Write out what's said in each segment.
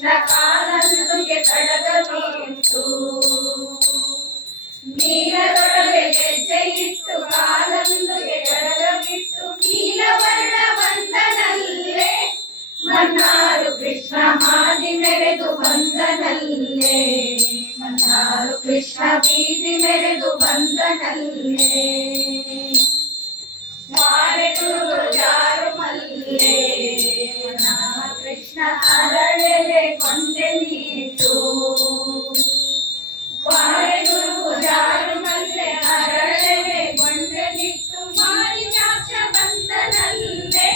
ಕೃಷ್ಣ ಕಾಲಂದುಗೆ ಕಡಗವಿಟ್ಟು ನೀಲದೊಡವೆ ಗೆಜ್ಜೆ ಇಟ್ಟು ಕಾಲಂದುಗೆ ಕಡಗವಿಟ್ಟು ನೀಲವರ್ಣ ಬಂದನಲ್ಲೇ ಮನ್ನಾರು ಕೃಷ್ಣ ಹಾದಿ ಮೆರೆದು ಬಂದನಲ್ಲೇ ಮನ್ನಾರು ಕೃಷ್ಣ ಬೀದಿ ಮೆರೆದು ಬಂದನಲ್ಲೇ ಮಾರೆದುರು ಜಾರು ಮಲ್ಲೇ ಮನ್ನಾರು ಕೃಷ್ಣ ಅರಳೆಲೆ ಕೊಂಡೆ ನೀಟು ಮಾರೆದುರು ಜಾರು ಮಲ್ಲೆ ಅರಳೆಲೆ ಕೊಂಡೆ ನಿಟ್ಟು ಮಾರಿನಾಕ್ಷ ಬಂದನಲ್ಲೇ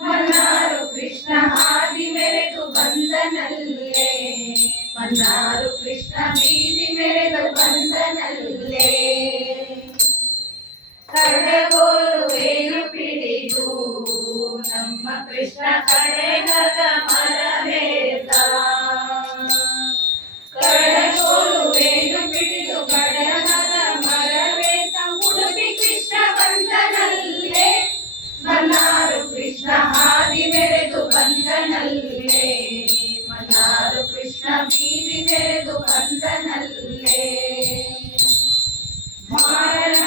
ಮನ್ನಾರು ಕೃಷ್ಣ ಹಾದಿ ಮೆರೆದು ಬಂದನಲ್ಲೇ ಮನ್ನಾರು ಕೃಷ್ಣ ಬೀದಿ ಮೆರೆದು ಬಂದನಲ್ಲೇ ಕಡಗೋಲು ಏನು ಪಿಡಿದು ನಮ್ಮ ಕೃಷ್ಣ ಕಡೆಗದ ಮರವೇದ ಕಡಗೋಲು ಏನು ಪಿಡಿದು ಕಡೆಗದ ಮರವೇದ ಉಡುಪಿ ಕೃಷ್ಣ ಬಂದನಲ್ಲೇ ಮನ್ನಾರು ಕೃಷ್ಣ ಹಾದಿ ಮೆರೆದು ಬಂದನಲ್ಲೇ ಮನ್ನಾರು ಕೃಷ್ಣ ಬೀದಿ ಮೆರೆದು ಬಂದನಲ್ಲೇ ಮಾರಣ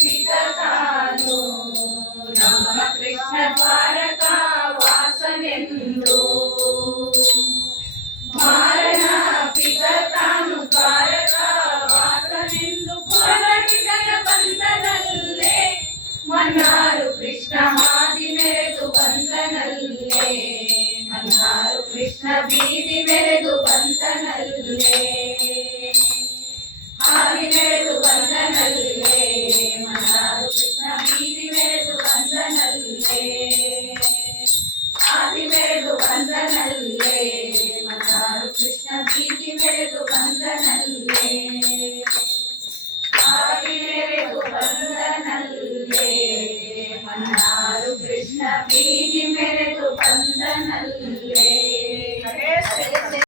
ಪಿತ ತಾನು ನಮ್ಮ ಕೃಷ್ಣ ದ್ವಾರಕ ವಾಸನೆಂದು ಮಾರಣ ಪಿತ ತಾನು ದ್ವಾರಕ ವಾಸನೆಂದು ಪುರವಿಟಯ ಬಂದನಲ್ಲೇ ಮನ್ನಾರು ಕೃಷ್ಣ ಹಾದಿ ಮೆರೆದು ಬಂದನಲ್ಲೇ ಮನ್ನಾರು ಕೃಷ್ಣ ಬೀದಿ ಮೆರೆದು ಬಂದನಲ್ಲೇ ಹಾದಿ ಮೆರೆದು ಬಂದನಲ್ಲೇ ಮನ್ನಾರು ಕೃಷ್ಣ ಬೀದಿ ಮೆರೆದು ಬಂದನಲ್ಲೇ ಹಾದಿ ಮೆರೆದು ಬಂದನಲ್ಲೇ ಮನ್ನಾರು ಕೃಷ್ಣ ಬೀದಿ ಮೆರೆದು ಬಂದನಲ್ಲೇ ಹಾದಿ ಮೆರೆದು ಬಂದನಲ್ಲೇ ಮನ್ನಾರು ಕೃಷ್ಣ ಬೀದಿ